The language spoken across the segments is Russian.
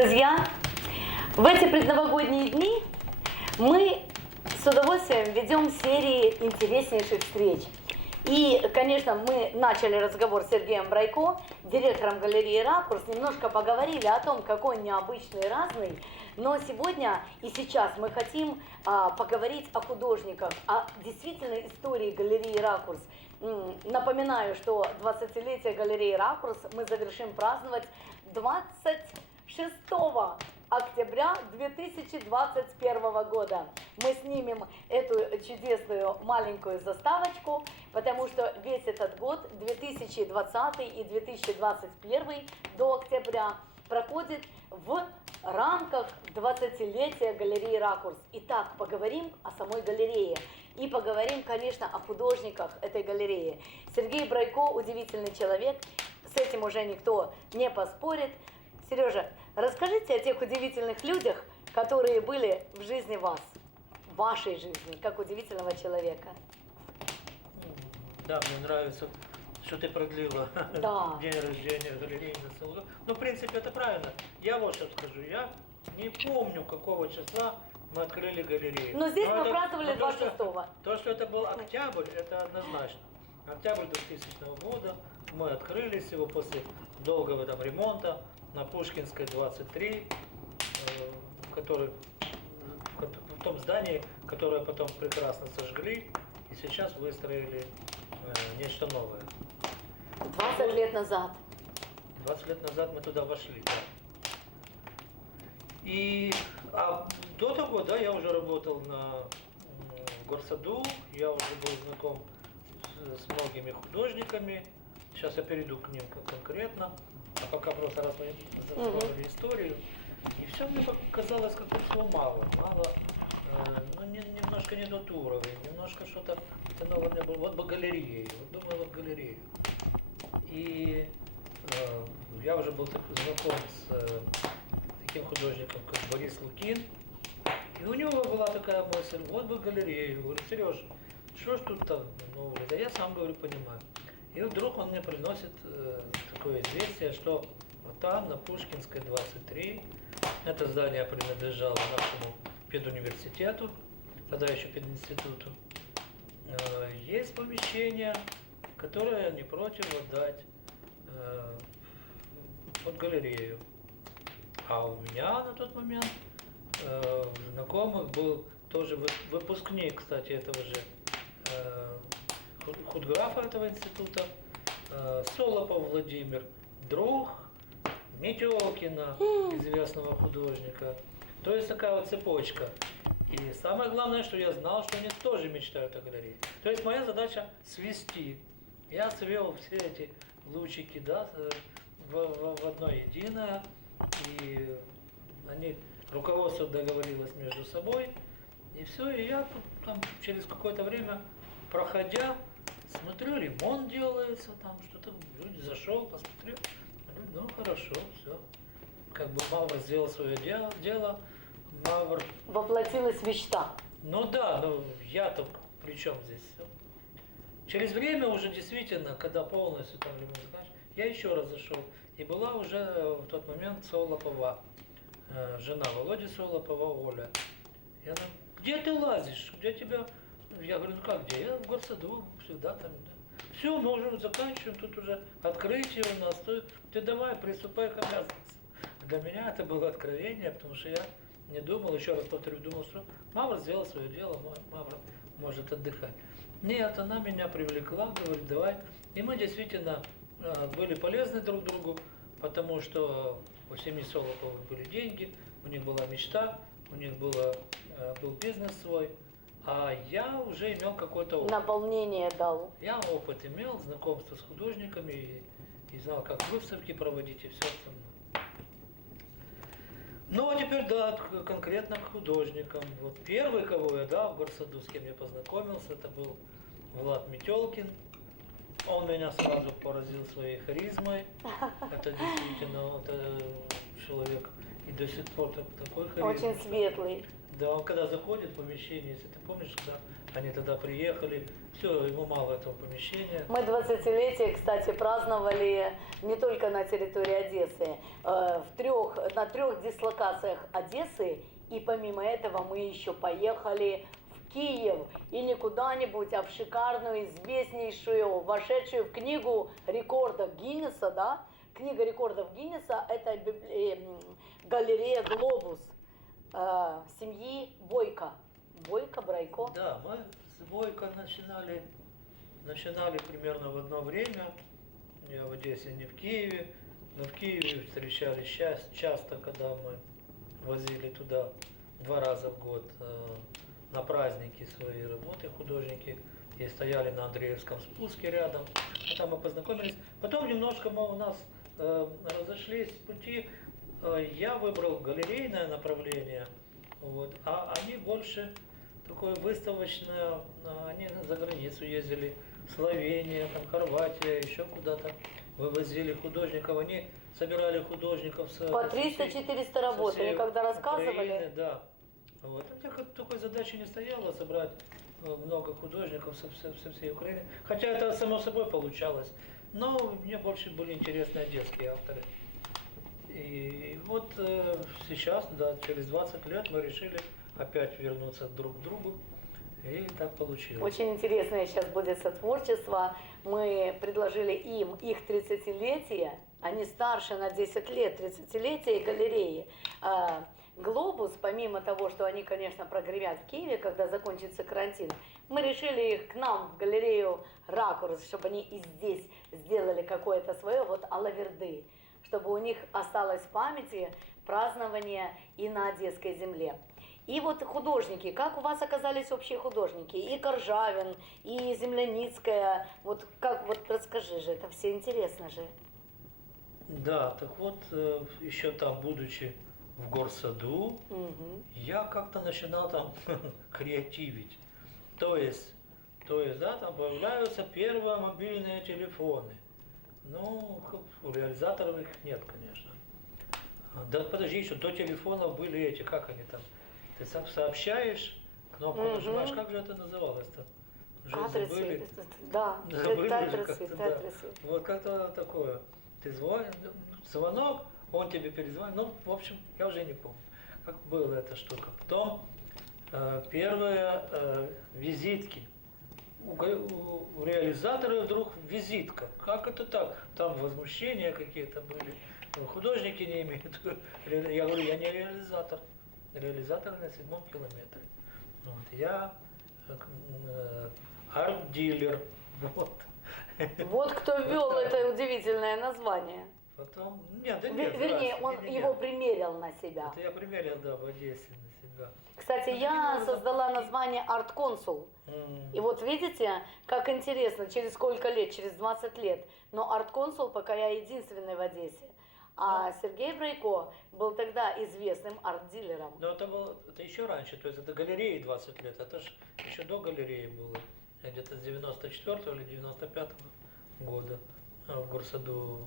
Друзья, в эти предновогодние дни мы с удовольствием ведем серии интереснейших встреч. И, конечно, мы начали разговор с Сергеем Брайко, директором галереи «Ракурс», немножко поговорили о том, какой он необычный и разный, но сегодня и сейчас мы хотим поговорить о художниках, о действительной истории галереи «Ракурс». Напоминаю, что 20-летие галереи «Ракурс» мы завершим праздновать 26 октября 2021 года. Мы снимем эту чудесную маленькую заставочку, потому что весь этот год, 2020 и 2021 до октября, проходит в рамках 20-летия галереи «Ракурс». Итак, поговорим о самой галерее. И поговорим, конечно, о художниках этой галереи. Сергей Брайко – удивительный человек, с этим уже никто не поспорит. Сережа, расскажите о тех удивительных людях, которые были в жизни вас, в вашей жизни, как удивительного человека. Да, мне нравится, что ты продлила день рождения галереи на целый год. Ну, в принципе, это правильно. Я вот что скажу, я не помню, какого числа мы открыли галерею. Но здесь мы праздновали 26-го. То, что это был октябрь, это однозначно. Октябрь 2000 года мы открылись его после долгого там ремонта на Пушкинской 23, который в том здании, которое потом прекрасно сожгли, и сейчас выстроили нечто новое. 20 лет назад. 20 лет назад мы туда вошли, да. И до того, да, я уже работал на Горсаду, я уже был знаком с многими художниками. Сейчас я перейду к ним конкретно, а пока просто раз мы затронули историю. И все мне показалось как-то всего мало, ну, немножко не тот уровень, немножко что-то новое мне было. Вот бы галереи, вот думаю, вот галерею. И я уже был знаком с таким художником, как Борис Лукин. И у него была такая мысль, вот бы галерею. Говорю, Сереж, что ж тут там? Ну, да я сам, говорю, понимаю. И вдруг он мне приносит такое известие, что вот там, на Пушкинской 23, это здание принадлежало нашему педуниверситету, тогда еще пединституту, есть помещение, которое не против отдать под галерею. А у меня на тот момент знакомых был тоже выпускник, кстати, этого же худграфа этого института, Солопов Владимир, друг Метелкина, известного художника. То есть такая вот цепочка. И самое главное, что я знал, что они тоже мечтают о галерее. То есть моя задача свести. Я свел все эти лучики, да, в одно единое. И они, руководство договорилось между собой. И все, и я там через какое-то время, проходя, смотрю, ремонт делается, там что-то, люди зашел, посмотрел, ну хорошо, все. Как бы Мавр сделал свое дело, Мавр... Воплотилась мечта. Ну да, ну я-то при чем здесь? Через время уже действительно, когда полностью там ремонт заканчивался, я еще раз зашел, и была уже в тот момент Солопова, жена Володи Солопова, Оля. Я говорю, где ты лазишь, где тебя... Я говорю, ну как где? Я в Горсаду, всегда там, да. Все, мы уже заканчиваем, тут уже открытие у нас, ты давай, приступай к обязанностям. Для меня это было откровение, потому что я не думал, еще раз повторю, думал, что Мавр сделал свое дело, Мавр может отдыхать. Нет, она меня привлекла, говорит, давай. И мы действительно были полезны друг другу, потому что у семьи Солоповых были деньги, у них была мечта, у них был бизнес свой. А я уже имел какой-то опыт. Наполнение дал. Я опыт имел, знакомство с художниками и знал, как выставки проводить и все остальное. Ну, а теперь, да, конкретно к художникам. Вот первый, кого я, да, в Горсаду, с кем я познакомился, это был Влад Метелкин. Он меня сразу поразил своей харизмой. Это действительно человек и до сих пор такой харизмой. Очень светлый. Да, он когда заходит в помещение, если ты помнишь, когда они тогда приехали, все, ему мало этого помещения. Мы 20-летие, кстати, праздновали не только на территории Одессы, на трех дислокациях Одессы, и помимо этого мы еще поехали в Киев, и не куда-нибудь, а в шикарную, известнейшую, вошедшую в книгу рекордов Гиннесса, да? Книга рекордов Гиннесса – это галерея «Глобус» семьи Бойко. Бойко, Брайко. Да, мы с Бойко начинали примерно в одно время. Я в Одессе, не в Киеве. Но в Киеве встречались часто, когда мы возили туда 2 раза в год на праздники свои работы художники. И стояли на Андреевском спуске рядом. И там мы познакомились. Потом немножко мы у нас разошлись пути. Я выбрал галерейное направление, вот, а они больше такое выставочное, они за границу ездили, Словения, там, Хорватия, еще куда-то, вывозили художников, они собирали художников по 300-400 работ, они когда рассказывали. Украины, да. Вот. У меня такой задачи не стояло собрать много художников со всей Украины, хотя это само собой получалось, но мне больше были интересны одесские авторы. И вот сейчас, да, через 20 лет мы решили опять вернуться друг к другу, и так получилось. Очень интересное сейчас будет сотворчество. Мы предложили им их 30-летие, они старше на 10 лет, 30-летие галереи. «Глобус», помимо того, что они, конечно, прогремят в Киеве, когда закончится карантин, мы решили их к нам в галерею «Ракурс», чтобы они и здесь сделали какое-то свое, вот «Алаверды», чтобы у них осталось в памяти празднование и на Одесской земле. И вот художники, как у вас оказались общие художники? И Коржавин, и Земляницкая, вот как, вот расскажи же, это все интересно же. Да, так вот, еще там, будучи в горсаду, я как-то начинал там креативить. То есть, да, там появляются первые мобильные телефоны. Ну, у реализаторов их нет, конечно. Да подожди, еще до телефонов были эти, как они там? Ты сам сообщаешь, кнопку нажимаешь, как же это называлось-то? Адресы, да, забыли тетрисы. да. Вот как-то такое. Ты звонок, он тебе перезвонит. Ну, в общем, я уже не помню, как была эта штука. Потом первые визитки. У реализатора вдруг визитка. Как это так? Там возмущения какие-то были. Художники не имеют. Я говорю, я не реализатор. Реализатор на 7-м километре. Вот. Я арт-дилер. Вот. Вот кто ввел это удивительное название. Потом, нет, да нет, Вернее, он его примерил на себя. Это я примерил, да, в Одессе на себя. Кстати, я создала название «Арт-консул». И вот видите, как интересно, через сколько лет, через 20 лет. Но «Арт-консул» пока я единственный в Одессе. А Сергей Брайко был тогда известным арт-дилером. Но это еще раньше, то есть это галереи 20 лет, это же еще до галереи было. Я где-то с 94-го или 95-го года в горсаду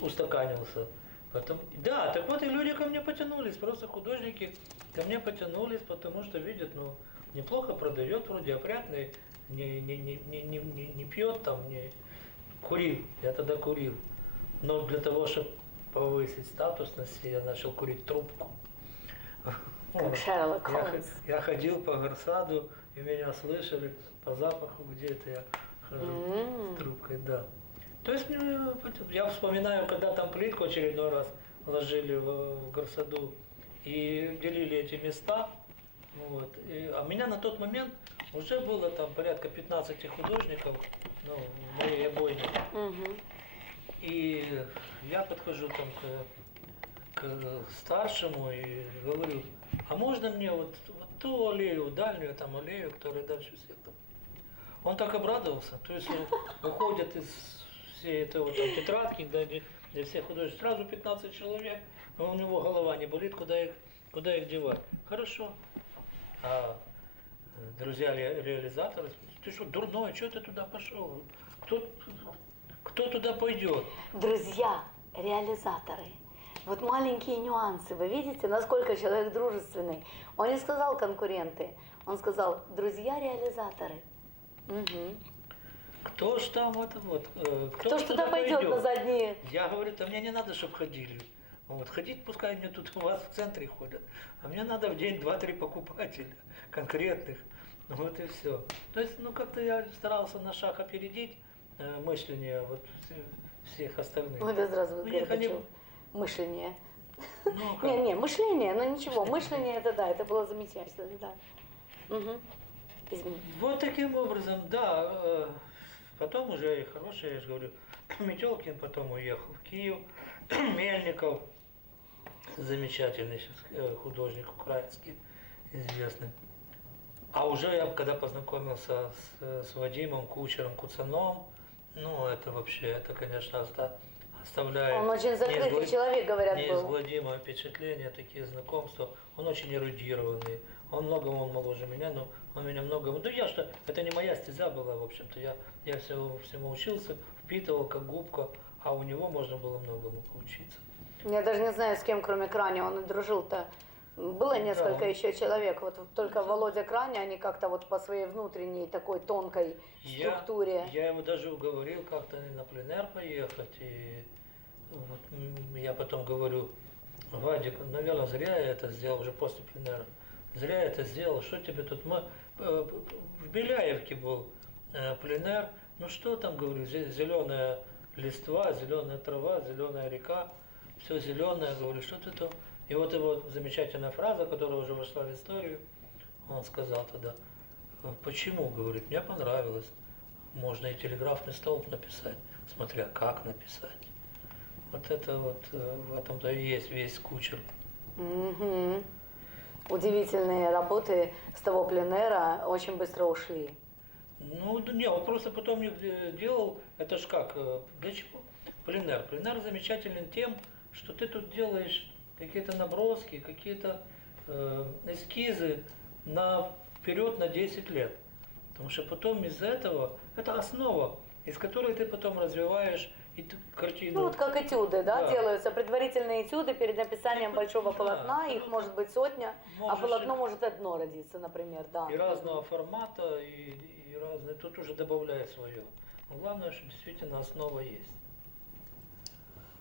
устаканился. Потом, да, так вот и люди ко мне потянулись, просто художники ко мне потянулись, потому что видят, ну, неплохо продает, вроде опрятный, не пьет там, не курил, я тогда курил. Но для того, чтобы повысить статусность, я начал курить трубку. Как Шерлок Холмс. Я ходил по горсаду, и меня слышали по запаху где-то, я хожу с трубкой, да. То есть я вспоминаю, когда там плитку очередной раз ложили в горсаду и делили эти места, вот. А у меня на тот момент уже было там порядка 15 художников, ну, в моей обойне. И я подхожу там к старшему и говорю, а можно мне вот ту аллею, дальнюю там аллею, которая дальше света? Он так обрадовался, то есть он выходит из всей этой вот там тетрадки, где все художники, сразу 15 человек, но у него голова не болит, куда их девать. Хорошо. А друзья реализаторы, ты что, дурной, что ты туда пошел? Кто туда пойдет? Друзья, реализаторы. Вот маленькие нюансы. Вы видите, насколько человек дружественный. Он не сказал конкуренты. Он сказал, друзья-реализаторы. Мгм. Кто ж там это вот? Кто ж туда пойдет на задние? Я говорю, да мне не надо, чтобы ходили. Вот, ходить пускай мне тут у вас в центре ходят. А мне надо в день 2-3 покупателя конкретных. Вот и все. То есть, ну как-то я старался на шаг опередить мышление вот всех остальных. Ой, да здравствуй, Ну, их они- Горбачев. Мышление. Ну, как- Не, мышление, ну ничего, мышление это да, это было замечательно, да. Угу. Извини. Вот таким образом, да. Потом уже и хороший, я же говорю, Метелкин потом уехал в Киев, Мельников, замечательный сейчас художник украинский, известный. А уже я когда познакомился с Вадимом Кучером Куцаном, ну это вообще, это, конечно, оставляет Он очень закрытый неизгла- человек, говорят, был. неизгладимое впечатление, такие знакомства. Он очень эрудированный, он моложе меня, но он меня многому... Ну я что, это не моя стезя была, в общем-то, я всему учился, впитывал как губка, а у него можно было многому поучиться. Я даже не знаю, с кем, кроме Крани, он и дружил-то. Было несколько Да. еще человек, вот только Володя Краня, они как-то вот по своей внутренней такой тонкой структуре. Я его даже уговорил как-то на пленэр поехать, и вот, я потом говорю, Вадик, наверное, зря я это сделал, уже после пленэра, зря я это сделал, что тебе тут, в Беляевке был пленэр, ну что там, говорю, зеленая листва, зеленая трава, зеленая река, все зеленое, говорю, что ты там. И вот его замечательная фраза, которая уже вошла в историю, он сказал тогда, почему, говорит, мне понравилось, можно и телеграфный столб написать, смотря как написать. Вот это вот, в этом-то и есть весь Кучер. Мгм. Удивительные работы с того пленэра очень быстро ушли. Ну, да не, он просто потом их делал, это ж как, для чего? Пленэр. Пленэр замечателен тем, что ты тут делаешь какие-то наброски, какие-то эскизы вперед на 10 лет. Потому что потом из этого, это основа, из которой ты потом развиваешь и картину. Ну вот как этюды, да, Да. делаются предварительные этюды перед написанием большого Да, полотна, их абсолютно. может быть сотня, а Можешь полотно их- может одно родиться, например, да. И разного формата, и разные, тут уже добавляет свое. Но главное, что действительно основа есть.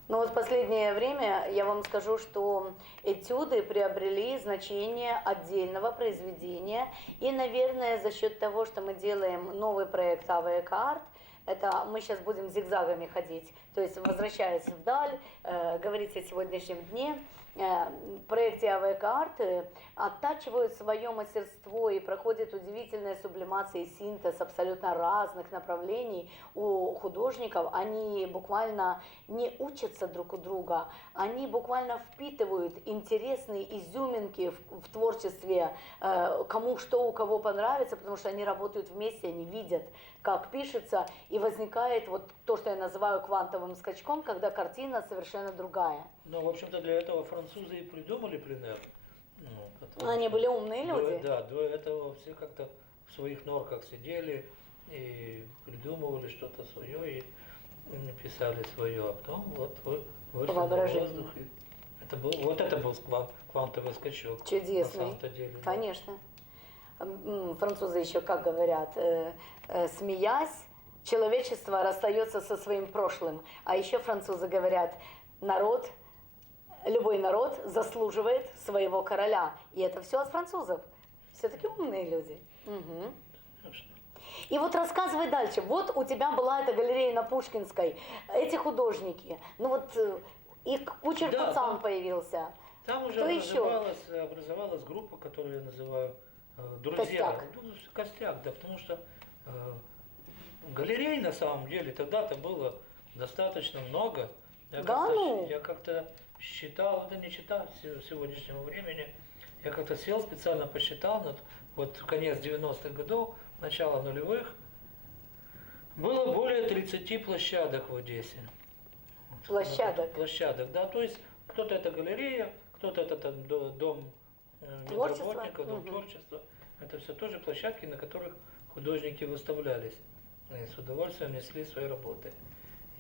Но вот в последнее время я вам скажу, что этюды приобрели значение отдельного произведения. И, наверное, за счет того, что мы делаем новый проект АВЭК-арт, это мы сейчас будем зигзагами ходить, то есть возвращаясь вдаль, говорить о сегодняшнем дне, в проекте АВЭК-арт оттачивают свое мастерство и проходит удивительная сублимация и синтез абсолютно разных направлений у художников. Они буквально не учатся друг у друга, они буквально впитывают интересные изюминки в творчестве, кому что у кого понравится, потому что они работают вместе, они видят, как пишется, и возникает вот то, что я называю квантовым скачком, когда картина совершенно другая. Ну, в общем-то, для этого французы и придумали пленэр. Ну, потому Они что были умные люди. Да, до этого все как-то в своих норках сидели и придумывали что-то свое и писали свое. А потом вот вышли на Воображение. воздух. И это был квантовый скачок. Чудесный. На самом-то деле. Да. Конечно. Французы еще как говорят, смеясь, человечество расстается со своим прошлым. А еще французы говорят, любой народ заслуживает своего короля. И это все от французов. Все-таки умные люди. Мгм. Конечно. И вот рассказывай дальше. Вот у тебя была эта галерея на Пушкинской, эти художники. Ну вот и Кучер Да, Куцан там- появился. Там уже Кто еще? образовалась группа, которую я называю друзья. Костяк. Ну, костяк, да, потому что галерей на самом деле тогда-то было достаточно много. Я как-то считал, это не считал сегодняшнего времени, я как-то сел специально посчитал, вот в конец 90-х годов, начало нулевых, было более 30 площадок в Одессе. Площадок. Площадок, да, то есть кто-то это галерея, кто-то это там дом Творчество? медработников, дом Мгм. творчества. Это все тоже площадки, на которых художники выставлялись и с удовольствием несли свои работы.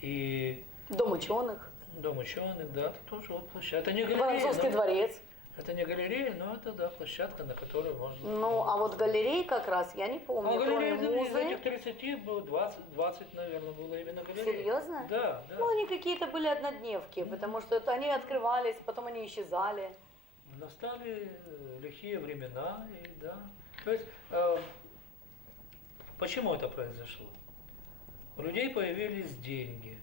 И Дом ученых, дом ученых, да, это тоже вот площадка. Это не галерея, Французский но дворец. Это не галерея, но это, да, площадка, на которой можно... Ну, а вот галереи как раз, я не помню, галерея, кроме из этих музы. 30 было 20, наверное, было именно галерея. Серьезно? Да, да. Ну, они какие-то были однодневки, потому что это они открывались, потом они исчезали. Настали лихие времена, и да. То есть, почему это произошло? У людей появились деньги.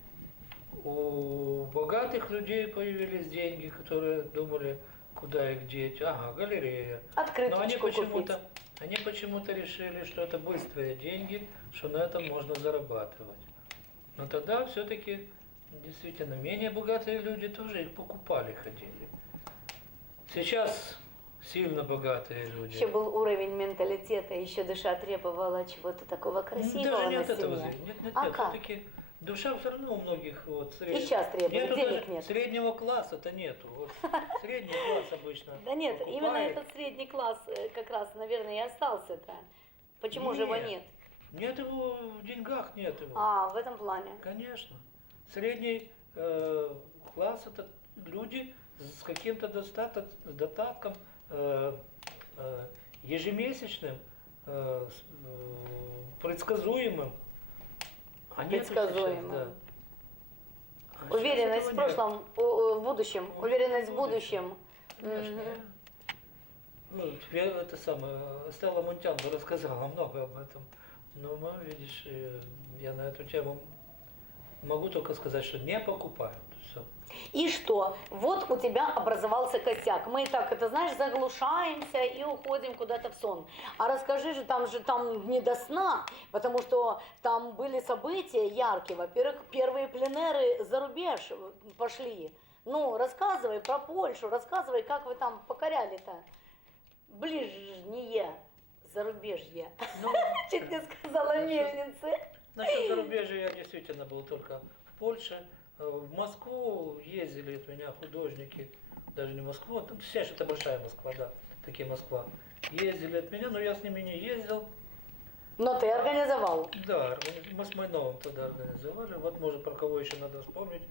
У богатых людей появились деньги, которые думали, куда их деть. Ага, галерея. Но Открыточку купить. они почему-то решили, что это быстрые деньги, что на этом можно зарабатывать. Но тогда все-таки действительно менее богатые люди тоже их покупали, ходили. Сейчас сильно богатые люди. Еще был уровень менталитета, еще душа требовала чего-то такого красивого Даже не на от этого стене. зависит. Нет, А как? все-таки душа все равно у многих вот И сейчас требует, нету денег даже нет. среднего класса-то нету. Вот средний класс обычно. Да нет, покупает. именно этот средний класс как раз, наверное, и остался-то. Почему же его Нет. нет? Нет его в деньгах, нет его. А, в этом плане. Конечно. Средний класс это люди с каким-то достатком ежемесячным, предсказуемым. А нету сейчас, Предсказуемо. да. А сейчас Уверенность в этого нет. прошлом, в будущем, уверенность в будущем. Конечно. Мгм. Ну, тебе это самое, Стелла Мунтян рассказала много об этом. Но, видишь, я на эту тему могу только сказать, что не покупают. Все. И что? Вот у тебя образовался косяк. Мы и так, это знаешь, заглушаемся и уходим куда-то в сон. А расскажи же там не до сна, потому что там были события яркие. Во-первых, первые пленеры за рубеж пошли. Ну, рассказывай про Польшу, рассказывай, как вы там покоряли-то. Ближнее зарубежье. Ну, Чуть не сказала мельницы. насчет зарубежья я действительно был только в Польше. В Москву ездили от меня художники, даже не в Москву, там сейчас это большая Москва, да, такие Москва. Ездили от меня, но я с ними не ездил. Но ты организовал. Да, мы с Майновым тогда организовали. Вот, может, про кого еще надо вспомнить.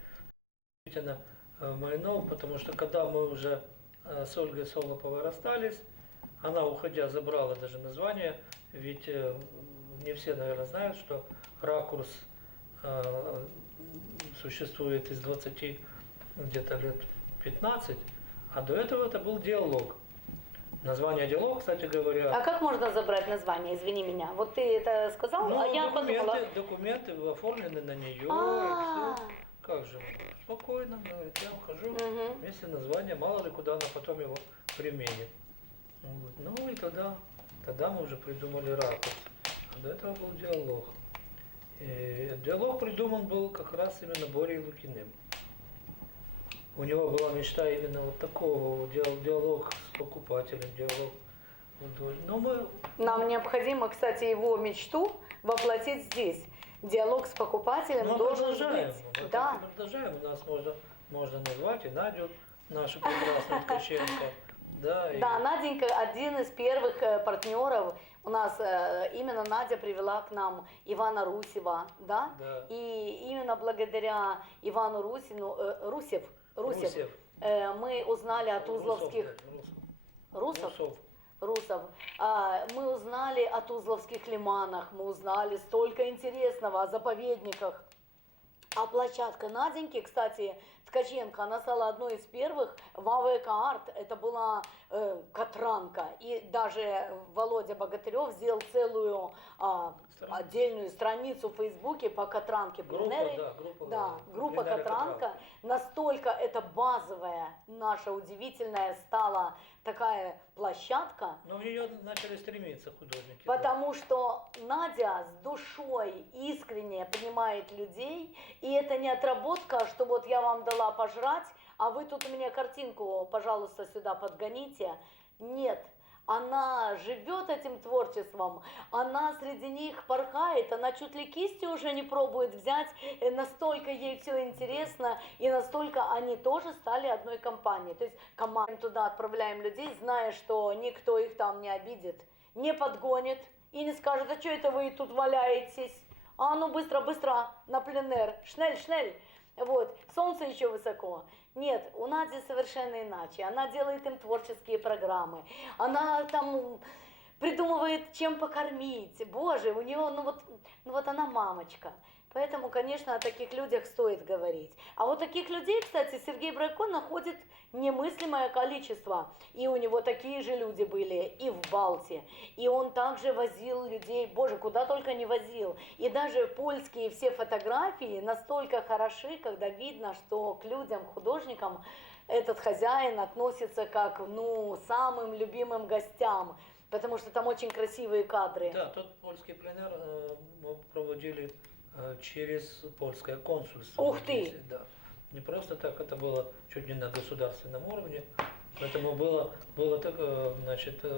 Действительно, Майнов, потому что когда мы уже с Ольгой Солоповой расстались, она, уходя, забрала даже название, ведь не все, наверное, знают, что ракурс существует из 20 где-то лет 15, а до этого это был диалог. Название диалог, кстати говоря. А как можно забрать название, извини меня? Вот ты это сказал, Ну, а я подумала. документы оформлены на нее, и А. все. Как же? Спокойно, говорит, я ухожу, Мгм. вместе название, мало ли куда она потом его применит. Вот. Ну и тогда мы уже придумали ракурс. А до этого был диалог. И диалог придуман был как раз именно Борей Лукиным. У него была мечта именно вот такого, диалог с покупателем, диалог. Но мы Нам необходимо, кстати, его мечту воплотить здесь. Диалог с покупателем мы должен продолжаем. быть. Мы Да. продолжаем. У нас можно назвать и Надю, нашу прекрасную Ткаченко. Да, Да, Наденька один из первых партнеров. У нас именно Надя привела к нам Ивана Русева, да? Да. И именно благодаря Ивану Русев, Русев. мы узнали о тузловских... Русов? Русов. Мы узнали о Тузловских лиманах, мы узнали столько интересного о заповедниках. А площадка Наденьки, кстати, Ткаченко, она стала одной из первых в АВК Арт. Это была Катранка. И даже Володя Богатырев сделал целую отдельную страницу в Фейсбуке по Катранке. Группа Катранка. Настолько это базовая, наша удивительная стала такая площадка. Но в нее начали стремиться художники. Потому что Надя с душой искренне понимает людей, и это не отработка, что вот я вам дала пожрать, а вы тут мне картинку, пожалуйста, сюда подгоните. Нет, она живет этим творчеством, она среди них порхает, она чуть ли кисти уже не пробует взять, настолько ей все интересно, и настолько они тоже стали одной компанией. То есть команду туда отправляем людей, зная, что никто их там не обидит, не подгонит и не скажет, а что это вы тут валяетесь? А ну быстро, быстро на пленэр, шнель, шнель. Вот, солнце еще высоко. Нет, у Нади совершенно иначе. Она делает им творческие программы. Она там придумывает, чем покормить. Боже, у нее, ну вот она мамочка. Поэтому, конечно, о таких людях стоит говорить. А вот таких людей, кстати, Сергей Брайко находит немыслимое количество. И у него такие же люди были и в Балте. И он также возил людей, боже, куда только не возил. И даже польские все фотографии настолько хороши, когда видно, что к людям, художникам этот хозяин относится как, самым любимым гостям. Потому что там очень красивые кадры. Да, тот польский пленер мы проводили через польское консульство. Ух ты! Да. Не просто так, это было чуть не на государственном уровне. Поэтому было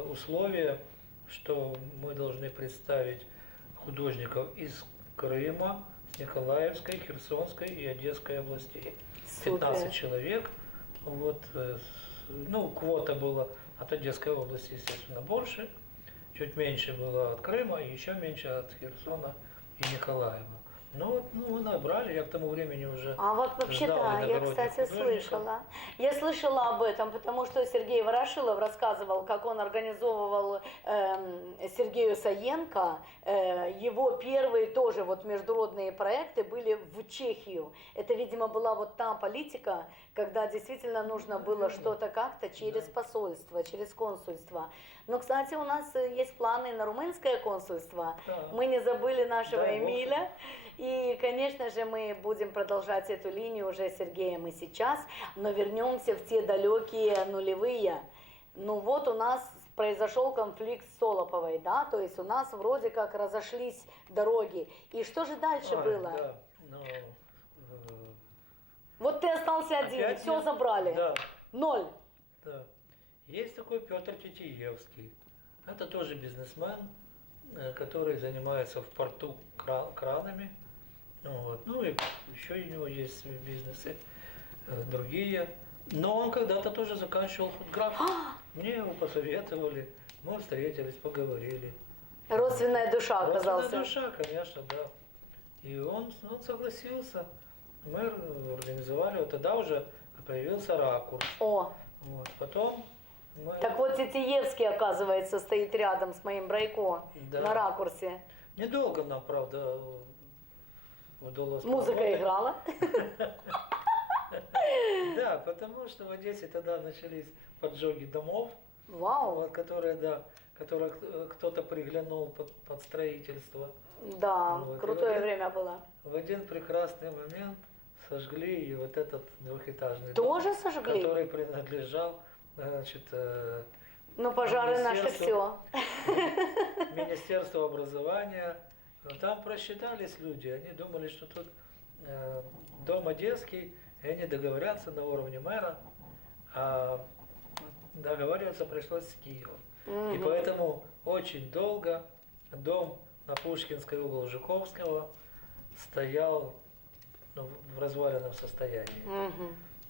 условие, что мы должны представить художников из Крыма, с Николаевской, Херсонской и Одесской областей. 15 человек. Вот, квота была от Одесской области, естественно, больше. Чуть меньше было от Крыма и еще меньше от Херсона и Николаева. Мы набрали, я к тому времени уже А вот вообще да, я, кстати, слышала. Я слышала об этом, потому что Сергей Ворошилов рассказывал, как он организовывал Сергею Саенко. Его первые тоже вот международные проекты были в Чехию. Это, видимо, была вот та политика, когда действительно нужно было что-то как-то через посольство, через консульство. Но, кстати, у нас есть планы на румынское консульство. Да. Мы не забыли нашего Да, Эмиля. И, конечно же, мы будем продолжать эту линию уже с Сергеем и сейчас, но вернемся в те далекие нулевые. Вот у нас произошел конфликт с Солоповой, да, то есть у нас вроде как разошлись дороги. И что же дальше было? Да, Вот ты остался один, все забрали. Да. 0. Да. Есть такой Петр Тетиевский. Это тоже бизнесмен, который занимается в порту кранами. И еще у него есть бизнесы другие. Но он когда-то тоже заканчивал худграф. Мне его посоветовали, мы встретились, поговорили. Родственная душа оказался. Родственная душа, конечно, да. И он согласился. Мы организовали, тогда уже появился ракурс. О. Потом мы... Так вот Тетиевский, оказывается, стоит рядом с моим Брайко, да. На ракурсе. Недолго нам, правда, удалось. Музыка играла. Да, потому что в Одессе тогда начались поджоги домов, Вау. которые кто-то приглянул под строительство. Да, крутое время было. В один прекрасный момент сожгли и вот этот двухэтажный Тоже дом, сожгли? который принадлежал, пожары наши все. Министерству образования. Там просчитались люди, они думали, что тут дом одесский, и они договорятся на уровне мэра, а договариваться пришлось с Киевом. И поэтому очень долго дом на Пушкинской, угол Жуковского, стоял в разваленном состоянии.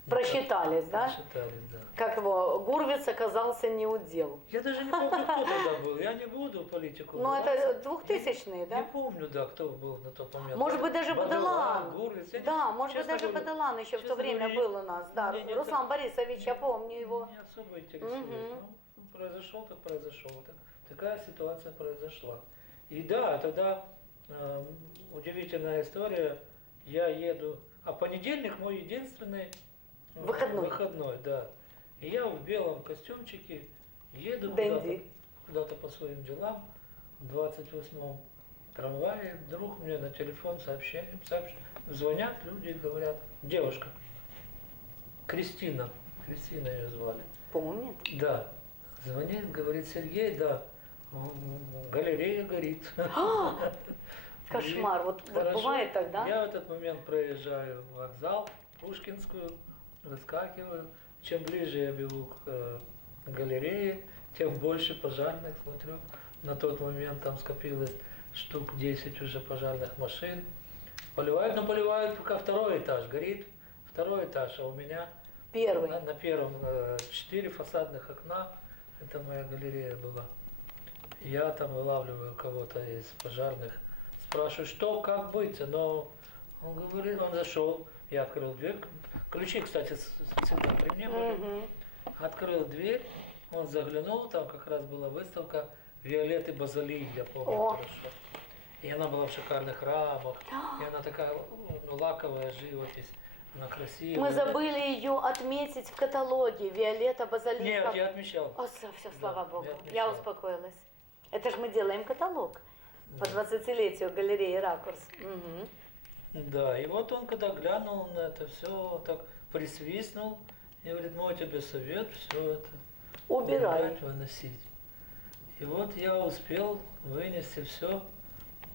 Просчитались, да? Просчитались, да. Как его, Гурвиц оказался не удел. Я даже не помню, кто тогда был. Я не буду в политику. Это 2000-е, да? Не помню, да, кто был на тот момент. Может быть, даже Баделан. Гурвиц. Да, может быть, даже Баделан еще в то время был у нас. Да, Руслан Борисович, я помню его. Не особо интересует. Произошел, так произошел. Такая ситуация произошла. И да, тогда удивительная история. Я еду, а понедельник мой единственный выходной, да. И я в белом костюмчике еду куда-то по своим делам в 28-м трамвае. Вдруг мне на телефон звонят люди и говорят, девушка, Кристина ее звали. Помнит? Да. Звонит, говорит, Сергей, да, галерея горит. Кошмар, вот бывает тогда? Я в этот момент проезжаю в вокзал, Пушкинскую, выскакиваю. Чем ближе я бегу к галерее, тем больше пожарных, смотрю. На тот момент там скопилось штук 10 уже пожарных машин. Поливают, пока второй этаж горит, второй этаж, а у меня первый. На первом 4 фасадных окна, это моя галерея была. Я там вылавливаю кого-то из пожарных, спрашиваю, что, как быть, но он говорит, он зашел, Я открыл дверь. Ключи, кстати, всегда при мне были. Мгм. Открыл дверь, он заглянул, там как раз была выставка Виолетты Базалий, я помню О. хорошо. И она была в шикарных рамах, и она такая ну, лаковая живопись, она красивая. Мы забыли ее отметить в каталоге. Виолетта Базалика. Нет, я отмечал. О, все, Да, слава Богу. я Я отмечал. успокоилась. Это же мы делаем каталог по 20-летию галереи «Ракурс». Мгм. Да, и вот он когда глянул на это все, так присвистнул, и говорит, мой тебе совет, все это Убирай. убирать, выносить. И вот я успел вынести все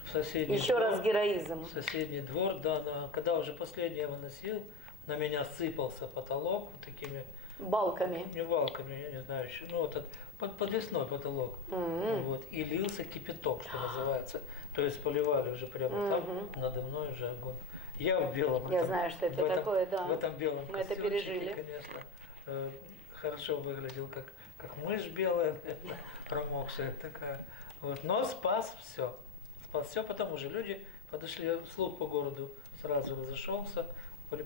в соседний Еще двор. раз героизм. В соседний двор, да, когда уже последний я выносил, на меня сыпался потолок вот такими Балками. не валками, я не знаю еще, ну вот этот подвесной потолок. Мгм. Вот, и лился кипяток, что называется. То есть поливали уже прямо там, Мгм. надо мной уже огонь. Я в белом. Я этом- знаю, что это в этом- такое, да. В этом белом Мы это костюмчике, пережили. конечно. Хорошо выглядел, как мышь белая, промокшая такая. Вот, но спас все. Спас все, потому что люди подошли, слух по городу сразу разошелся,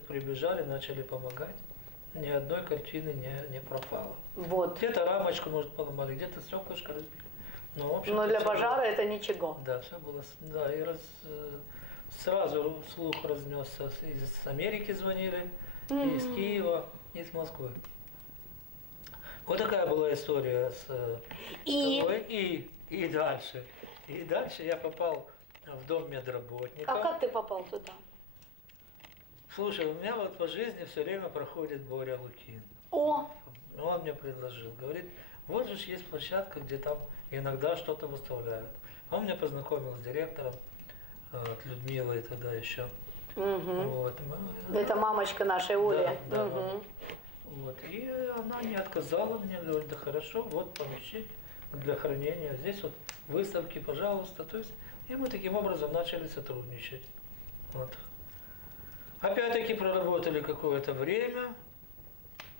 прибежали, начали помогать. Ни одной картины не пропало. Вот. Где-то рамочку, может, поломали, где-то стеклышко разбили. Ну, в общем-то, Но для всё пожара это ничего. было- Да, все было. Да, и сразу слух разнесся. Из Америки звонили, и из Киева, и из Москвы. Вот такая была история с И тобой. И дальше. И дальше я попал в дом медработника. а как ты попал туда? Слушай, у меня вот по жизни все время проходит Боря Лукин. О, Он мне предложил, говорит, вот же есть площадка, где там иногда что-то выставляют. Он меня познакомил с директором, вот, Людмилой тогда еще. мгм. Вот. Это мамочка нашей Оли. Да, Мгм. Вот. И она не отказала мне, говорит, да хорошо, вот помещи для хранения. Здесь вот выставки, пожалуйста. То есть, и мы таким образом начали сотрудничать. Вот. Опять-таки проработали какое-то время,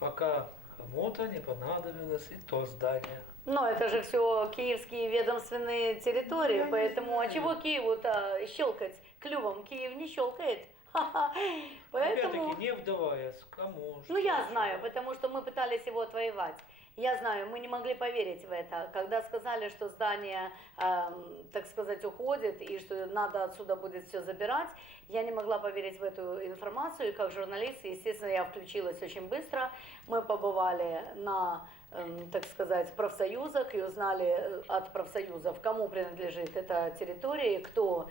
пока кому-то не понадобилось и то здание. Но это же все киевские ведомственные территории, Я не поэтому а знаю. чего Киеву-то щелкать клювом? Киев не щелкает. Ха-ха. Поэтому, Опять-таки не вдаваясь, кому. ну я знаю, потому что мы пытались его отвоевать. Я знаю, мы не могли поверить в это. Когда сказали, что здание, так сказать, уходит и что надо отсюда будет все забирать, я не могла поверить в эту информацию. И как журналист, естественно, я включилась очень быстро. Мы побывали на, так сказать, профсоюзах и узнали от профсоюзов, кому принадлежит эта территория, кто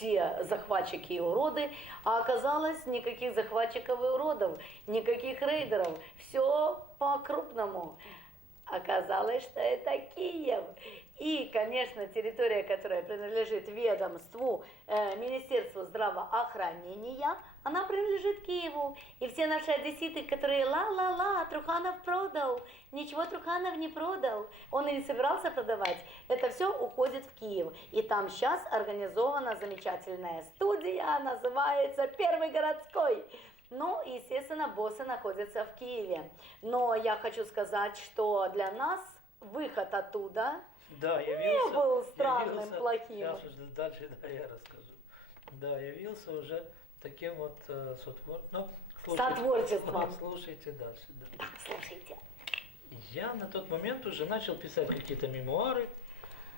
те захватчики и уроды. А оказалось, никаких захватчиков и уродов, никаких рейдеров. Все по-крупному. Оказалось, что это Киев. И, конечно, территория, которая принадлежит ведомству, Министерству здравоохранения, она принадлежит Киеву. И все наши одесситы, которые ла-ла-ла, Труханов продал, ничего Труханов не продал, он и не собирался продавать, это все уходит в Киев. И там сейчас организована замечательная студия, называется «Первый городской». Ну, естественно, боссы находятся в Киеве. Но я хочу сказать, что для нас выход оттуда Да, явился, был странным, явился- плохим. Сейчас уже дальше да, я расскажу. Да, явился уже таким вот ну, Сотворчеством. Слушайте дальше. Да. Слушайте. Я на тот момент уже начал писать какие-то мемуары,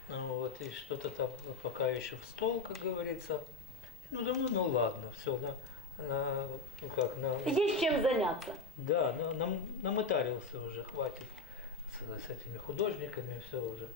вот, и что-то там пока еще в стол, как говорится. Ну, думаю, ну ладно, все, ну как, Есть чем заняться. да, намытарился уже, хватит с этими художниками, все уже.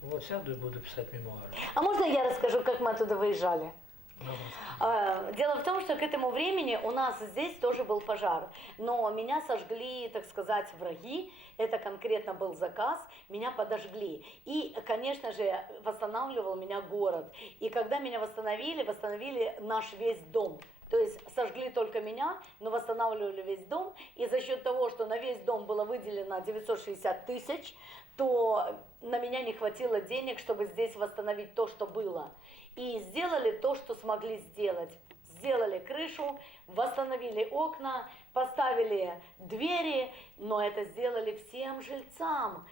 Вот сяду и буду писать мемуары. А можно я расскажу, как мы оттуда выезжали? Ну, Дело в том, что к этому времени у нас здесь тоже был пожар, но меня сожгли, так сказать, враги, это конкретно был заказ, меня подожгли. И, конечно же, восстанавливал меня город. И когда меня восстановили наш весь дом. То есть сожгли только меня, но восстанавливали весь дом. И за счет того, что на весь дом было выделено 960 тысяч, то на меня не хватило денег, чтобы здесь восстановить то, что было. И сделали то, что смогли сделать. Сделали крышу, восстановили окна, поставили двери, но это сделали всем жильцам.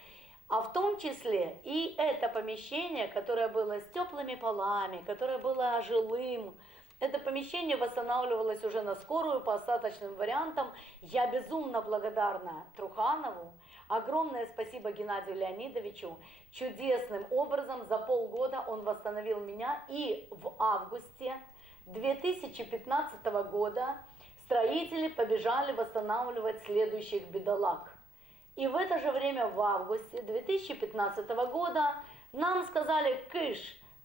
А в том числе и это помещение, которое было с теплыми полами, которое было жилым, Это помещение восстанавливалось уже на скорую по остаточным вариантам. Я безумно благодарна Труханову. Огромное спасибо Геннадию Леонидовичу. Чудесным образом за полгода он восстановил меня. И в августе 2015 года строители побежали восстанавливать следующих бедолаг. И в это же время, в августе 2015 года, нам сказали: кыш,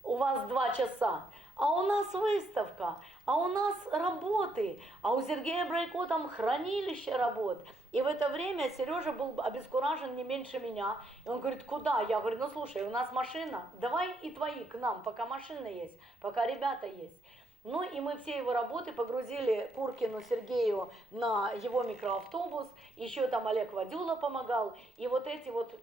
у вас 2 часа, а у нас выставка, а у нас работы, а у Сергея Брайко там хранилище работ. И в это время Сережа был обескуражен не меньше меня. И он говорит: куда? Я говорю: ну слушай, у нас машина, давай и твои к нам, пока машина есть, пока ребята есть. Ну и мы все его работы погрузили Куркину Сергею на его микроавтобус, еще там Олег Вадюла помогал. И вот эти вот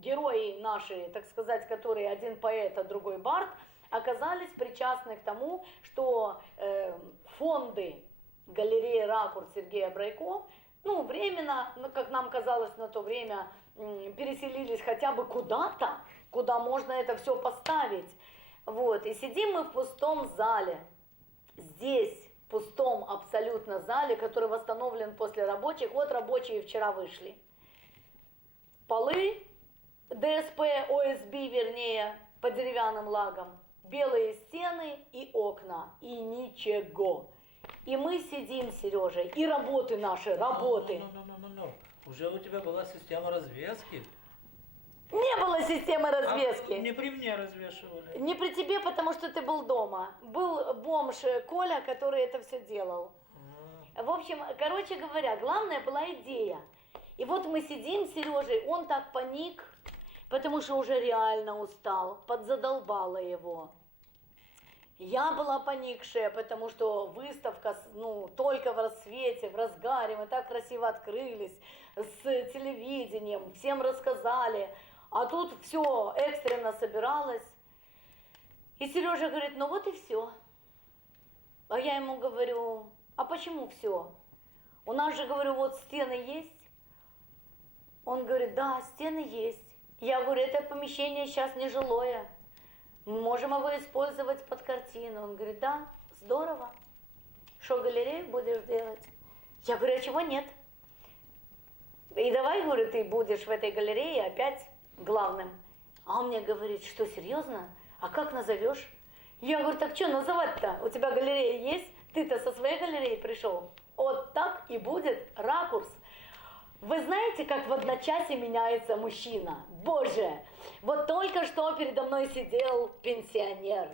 герои наши, так сказать, которые один поэт, а другой бард, оказались причастны к тому, что фонды галереи «Ракурс» Сергея Брайко, ну, временно, как нам казалось на то время, переселились хотя бы куда-то, куда можно это все поставить. Вот, и сидим мы в пустом зале. Здесь, в пустом абсолютно зале, который восстановлен после рабочих. Вот рабочие вчера вышли. Полы, ДСП, ОСБ, вернее, по деревянным лагам. Белые стены и окна. И ничего. И мы сидим с Сережей. И работы наши, работы. Уже у тебя была система развески? Не было системы развески. Не при мне развешивали. Не при тебе, потому что ты был дома. Был бомж Коля, который это все делал. В общем, короче говоря, главная была идея. И вот мы сидим с Сережей, он так паник, потому что уже реально устал, подзадолбала его. Я была поникшая, потому что выставка, ну, только в рассвете, в разгаре, мы так красиво открылись, с телевидением, всем рассказали. А тут все экстренно собиралось. И Сережа говорит: ну вот и все. А я ему говорю: а почему все? У нас же, говорю, вот стены есть. Он говорит: да, стены есть. Я говорю: это помещение сейчас нежилое. Можем его использовать под картину. Он говорит: да, здорово. Что, галерею будешь делать? Я говорю: а чего нет? И давай, говорю, ты будешь в этой галерее опять главным. А он мне говорит: что, серьезно? А как назовешь? Я говорю: так что называть-то? У тебя галерея есть? Ты-то со своей галереей пришел. Вот так и будет «Ракурс». Вы знаете, как в одночасье меняется мужчина? Боже! Вот только что передо мной сидел пенсионер.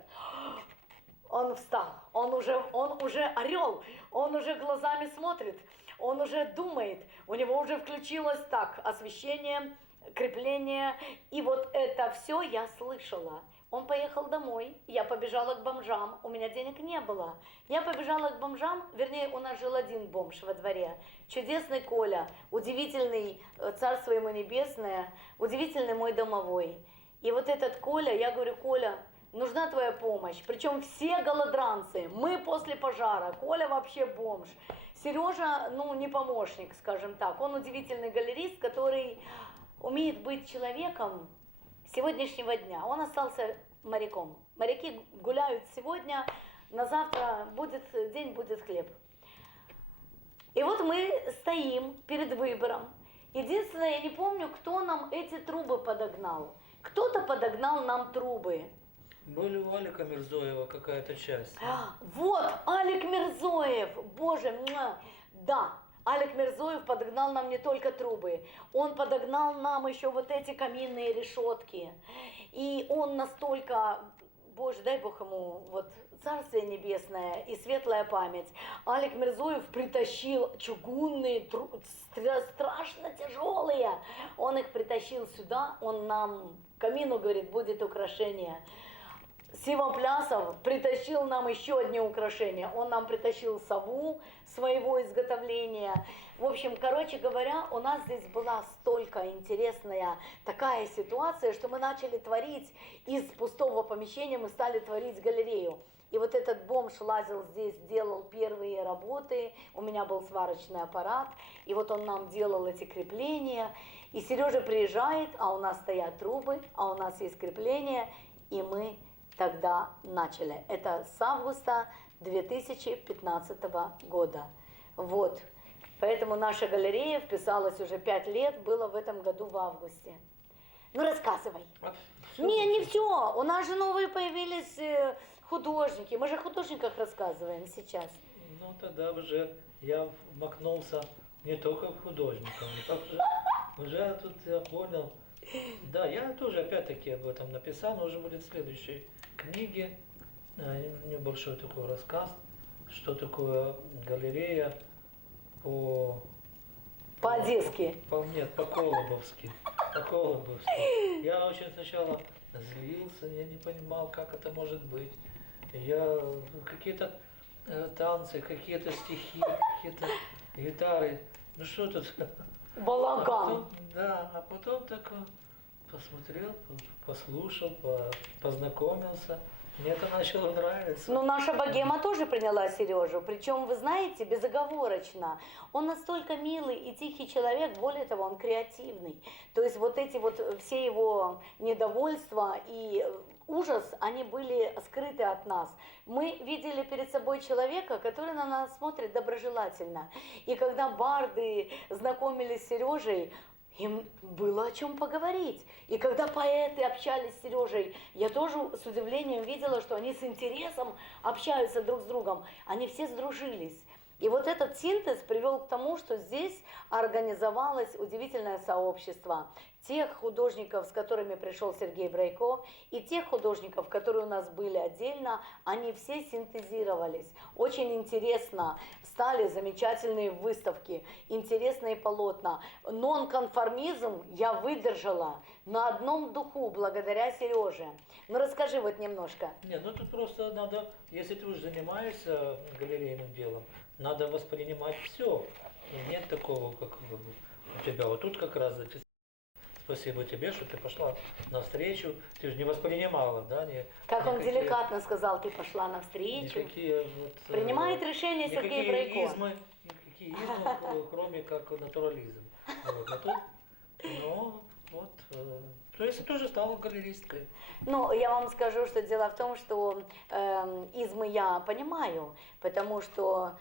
Он встал, он уже орел, он уже глазами смотрит, он уже думает, у него уже включилось так освещение, крепление, и вот это все я слышала. Он поехал домой, я побежала к бомжам, у меня денег не было. Я побежала к бомжам, вернее, у нас жил один бомж во дворе, чудесный Коля, удивительный, царство ему небесное, удивительный мой домовой. И вот этот Коля, я говорю: Коля, нужна твоя помощь. Причем все голодранцы, мы после пожара, Коля вообще бомж. Сережа, ну, не помощник, скажем так, он удивительный галерист, который умеет быть человеком сегодняшнего дня. Он остался моряком. Моряки гуляют сегодня, на завтра день будет хлеб. И вот мы стоим перед выбором. Единственное, я не помню, кто нам эти трубы подогнал. Кто-то подогнал нам трубы. Были у Алика Мирзоева какая-то часть. Вот, Алик Мирзоев, боже, да. Алик Мирзоев подогнал нам не только трубы, он подогнал нам еще вот эти каминные решетки. И он настолько, боже, дай Бог ему вот царствие небесное и светлая память. Алик Мирзоев притащил чугунные трубы, страшно тяжелые. Он их притащил сюда, он нам к камину, говорит, будет украшение. Сима Плясов притащил нам еще одни украшения. Он нам притащил сову своего изготовления. В общем, короче говоря, у нас здесь была столько интересная такая ситуация, что мы начали творить из пустого помещения, мы стали творить галерею. И вот этот бомж лазил здесь, делал первые работы, у меня был сварочный аппарат, и вот он нам делал эти крепления. И Сережа приезжает, а у нас стоят трубы, а у нас есть крепления, и мы тогда начали. Это с августа 2015 года. Вот. Поэтому наша галерея вписалась уже 5 лет, было в этом году в августе. Ну, рассказывай. Не все. У нас же новые появились художники. Мы же о художниках рассказываем сейчас. Ну, тогда уже я макнулся не только в художников, уже тут я понял. Да, я тоже опять-таки об этом написал, но уже будет в следующей книге. Небольшой такой рассказ, что такое галерея По-одесски. Нет, по-колобовски. По-колобовски. Я очень сначала злился, я не понимал, как это может быть. Я какие-то танцы, какие-то стихи, какие-то гитары. Ну что тут? Балаган. А потом так посмотрел, послушал, познакомился. Мне это начало нравиться. Но наша богема тоже приняла Сережу, причем, вы знаете, безоговорочно. Он настолько милый и тихий человек, более того, он креативный. То есть вот эти вот все его недовольства и ужас, они были скрыты от нас. Мы видели перед собой человека, который на нас смотрит доброжелательно. И когда барды знакомились с Сережей, им было о чем поговорить. И когда поэты общались с Сережей, я тоже с удивлением видела, что они с интересом общаются друг с другом. Они все сдружились. И вот этот синтез привел к тому, что здесь организовалось удивительное сообщество тех художников, с которыми пришел Сергей Брайко, и тех художников, которые у нас были отдельно, они все синтезировались. Очень интересно, стали замечательные выставки, интересные полотна. Нонконформизм я выдержала на одном духу благодаря Сереже. Ну расскажи вот немножко. Нет, ну тут просто надо, если ты уже занимаешься галерейным делом, надо воспринимать все. Нет такого, как у тебя. Вот тут как раз спасибо тебе, что ты пошла навстречу. Ты же не воспринимала, да? Как он деликатно сказал, ты пошла навстречу. Никакие вот, принимает решение Сергей Брайко. Никакие измы, кроме как натурализм. Вот. А тут, ну, вот, то есть ты тоже стала галеристкой. Ну, я вам скажу, что дело в том, что измы я понимаю, потому что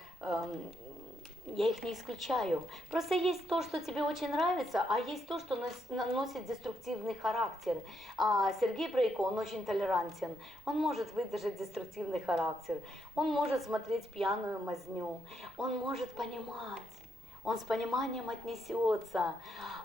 я их не исключаю. Просто есть то, что тебе очень нравится, а есть то, что носит деструктивный характер. А Сергей Брайко, он очень толерантен. Он может выдержать деструктивный характер. Он может смотреть пьяную мазню. Он может понимать. Он с пониманием отнесется.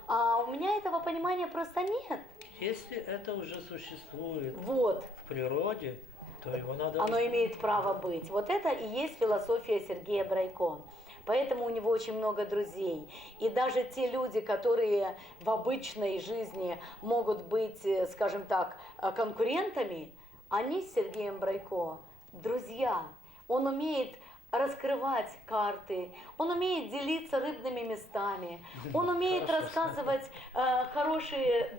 А у меня этого понимания просто нет. Если это уже существует вот в природе, то его надо... Оно имеет право быть. Вот это и есть философия Сергея Брайко. Поэтому у него очень много друзей. И даже те люди, которые в обычной жизни могут быть, скажем так, конкурентами, они с Сергеем Брайко друзья. Он умеет раскрывать карты, он умеет делиться рыбными местами, он умеет рассказывать хорошие,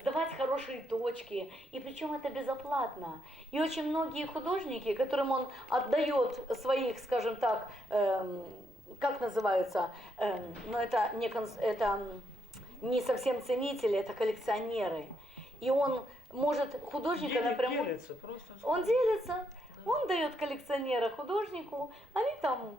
сдавать хорошие точки, и причем это безоплатно. И очень многие художники, которым он отдает своих, скажем так, как называются, но это не совсем ценители, это коллекционеры. И он может художника напрямую... Делится, просто... Он делится. Он дает коллекционера художнику, они там,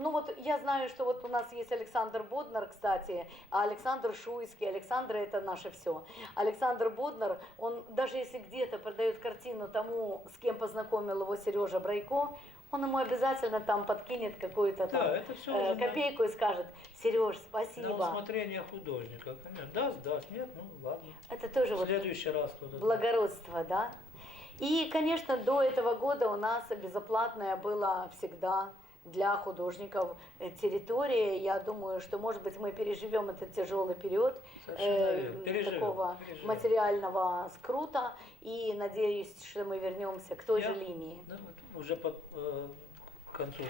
ну вот я знаю, что вот у нас есть Александр Боднар, кстати, а Александр Шуйский, Александр это наше все. Александр Боднар, он даже если где-то продает картину тому, с кем познакомил его Сережа Брайко, он ему обязательно там подкинет какую-то там копейку и скажет: Сереж, спасибо. На усмотрение художника, конечно. Даст, нет, ну ладно. Это тоже в следующий раз туда. Благородство, да? И, конечно, до этого года у нас безоплатная была всегда для художников территория. Я думаю, что, может быть, мы переживем этот тяжелый период такого материального скрута. И надеюсь, что мы вернемся к той же линии. Да, уже к концу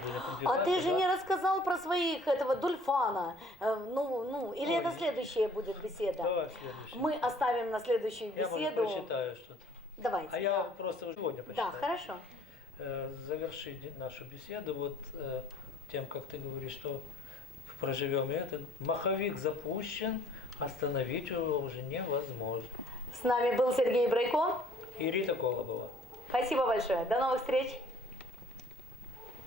А ты же не рассказал про своих, этого Дульфана. Или это следующая будет беседа? Давай следующая. Мы оставим на следующую беседу. Я, может, прочитаю что-то. Давайте. А я просто сегодня почитаю. Да, хорошо. Завершить нашу беседу вот тем, как ты говоришь, что проживем этот. Маховик запущен, остановить его уже невозможно. С нами был Сергей Брайко и Рита Колобова. Спасибо большое. До новых встреч.